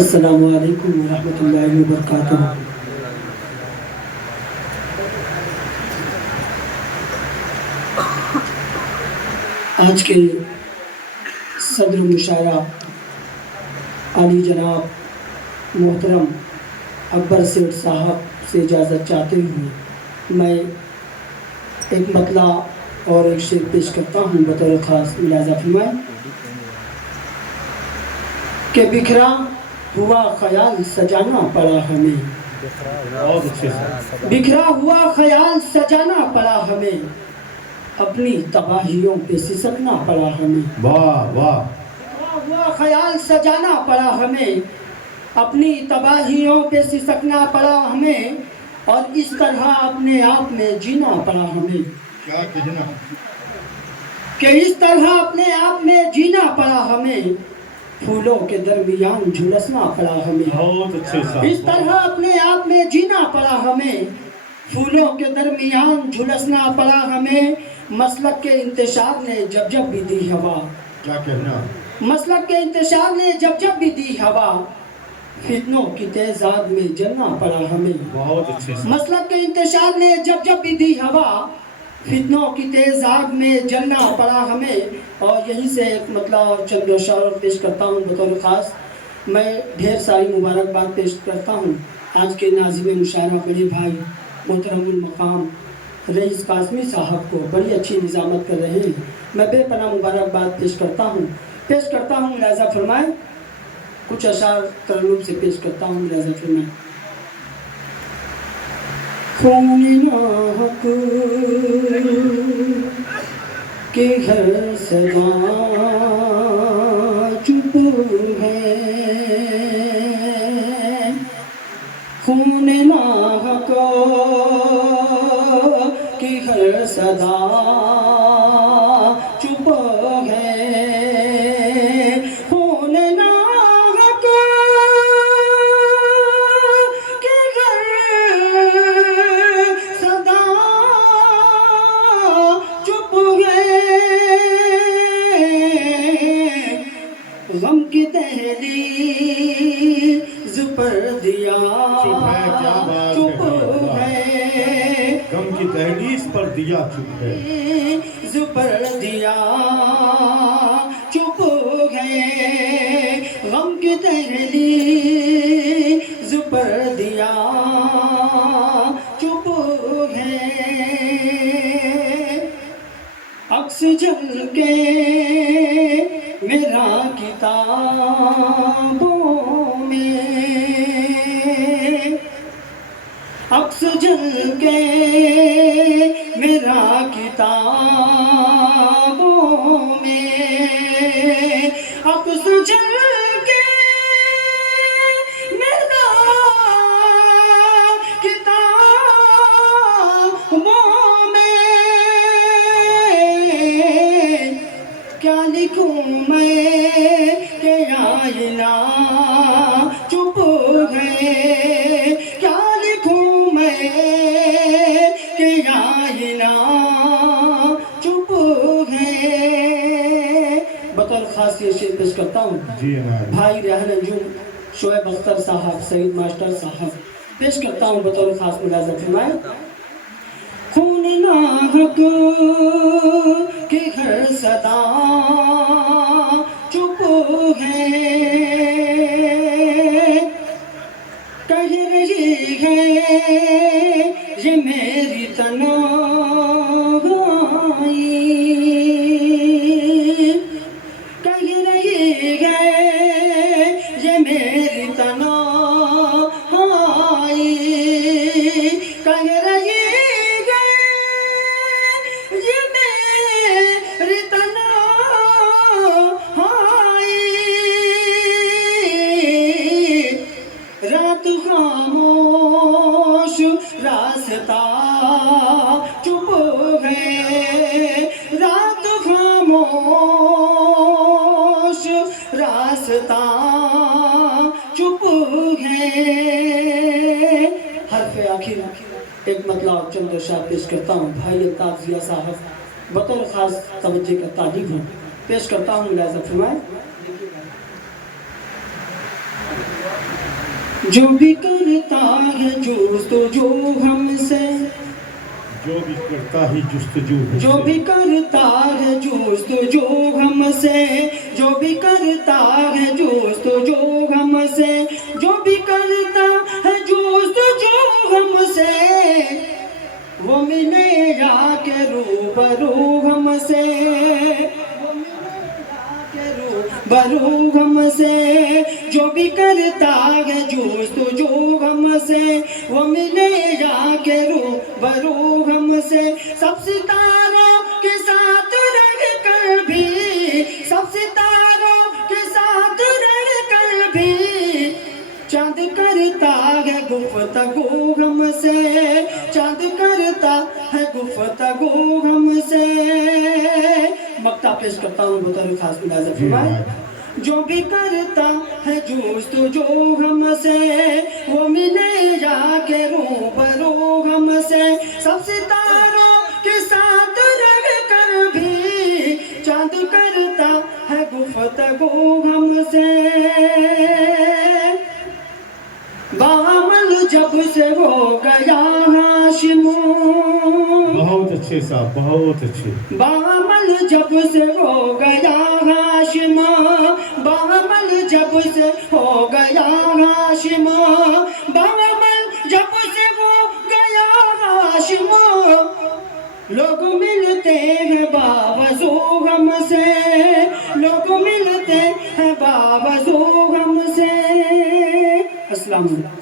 السلام علیکم ورحمۃ اللہ وبرکاتہ۔ آج کے صدر مشاعرہ علی جناب محترم اکبر سیٹھ صاحب سے اجازت چاہتے ہوئے میں ایک مطلع اور ایک شعر پیش کرتا ہوں بطور خاص ملاحظہ فرمائیں کہ بکھرا ہوا خیال سجانا پڑا ہمیں، بکھرا ہوا خیال سجانا پڑا ہمیں، اپنی تباہیوں پہ سسکنا پڑا ہمیں، واہ واہ، بکھرا ہوا خیال سجانا پڑا ہمیں، اپنی تباہیوں پہ سسکنا پڑا ہمیں، اور اس طرح اپنے آپ میں جینا پڑا ہمیں، کیا کہنا، کہ اس طرح اپنے آپ میں جینا پڑا ہمیں، پھولوں کے درمیان جھلسنا پڑا ہمیں، بہت اچھے صاحب، اس طرح اپنے آپ میں جینا پڑا ہمیں، پھولوں کے درمیان جھلسنا پڑا ہمیں، مسلک کے انتشار نے جب جب بھی دی ہوا، کیا کہنا، مسلک کے انتشار نے جب جب بھی دی ہوا، فتنوں کی تیز آگ میں جلنا پڑا ہمیں، بہت اچھے صاحب، مسلک کے انتشار نے جب جب بھی دی ہوا، فتنوں کی تیز آگ میں جلنا پڑا ہمیں۔ اور یہیں سے ایک مطلع اور چند اشعار پیش کرتا ہوں بطور خاص۔ میں ڈھیر ساری مبارکباد پیش کرتا ہوں آج کے ناظم مشاعرہ بڑے بھائی محترم المقام رئیس قاسمی صاحب کو، بڑی اچھی نظامت کر رہے ہیں، میں بے پناہ مبارکباد پیش کرتا ہوں ملاحظہ فرمائیں، کچھ اشعار ترنم سے پیش کرتا ہوں ملاحظہ فرمائیں۔ خون ناحق کے گھر صدا چپ ہے، خون ناحق کے گھر صدا چپ ہے، خون ناحق کے گھر صدا چپ ہے، غم کی دہلیز پر دیا چپ ہے، کیا بات چپ ہے، ہے، غم کی دہلیز پر دیا چپ ہے، پر دیا چپ ہے، غم کی دہلیز پر دیا چپ ہے، عکس جل کے میرا کتابوں میں، عکس جل کے میرا کتابوں میں، عکس جل کے میرا کتابوں میں، کیا لکھوں میں کہ آئینہ چپ ہے، کیا لکھوں میں کہ آئینہ چپ ہے۔ بطور خاص یہ شعر پیش کرتا ہوں، جی ہمارے بھائی ریحان انجم شعیب اختر صاحب، سعید ماسٹر صاحب، پیش کرتا ہوں بطور خاص ملاحظہ فرمائیں۔ خون ناحق کے گھر صدا چپ ہے، کہہ رہی ہے یہ میری تنہائی، کہہ رہی ہے یہ میری تنہائی، کہہ رہی ہے یہ میری تنہائی، رات خاموش راستہ چپ ہے، رات خاموش راستہ چپ ہے۔ حرف آخر ایک مطلع چند اشعار پیش کرتا ہوں، بھائی الطاف ضیاء صاحب بطور خاص توجہ کا طالب ہوں، پیش کرتا ہوں ملاحظہ فرمائیں۔ جو بھی کرتا ہے جستجو ہم سے، جو بھی کرتا ہے جستجو ہم جو سے، بھی کرتا ہے جستجو ہم سے، جو بھی کرتا ہے جستجو ہم سے، جو بھی کرتا ہے جستجو ہم سے، وہ ملے گا کہ روبرو ہم سے، وہ ملے گا کہ روبرو ہم سے، جو بھی کرتا ہے جستجو ہم سے، وہ ملے گا کہ روبرو ہم سے، سب ستاروں کے ساتھ رہ کر بھی، سب ستاروں کے ساتھ رہ کر بھی، چاند کرتا ہے گفتگو ہم سے، چاند کرتا ہے گفتگو ہم سے۔ مقطع پیش کرتا ہوں بطور خاص ملاحظہ فرمائے۔ جو بھی کرتا ہے جستجو ہم سے، وہ ملے گا کہ روبرو ہم سے، سب ستاروں کے ساتھ رہ کر بھی، چاند کرتا ہے گفتگو ہم سے۔ بامل جب سے ہو گیا ہاشم، بہت اچھے صاحب، بہت اچھے۔ بامل جب سے ہو گیا ہاشم، بامل جب سے ہو گیا ہاشم، بامل جب سے ہو گیا ہاشم، لوگ ملتے ہیں باوضو غم سے، لوگ ملتے ہیں باوضو غم سے۔ السلام علیکم۔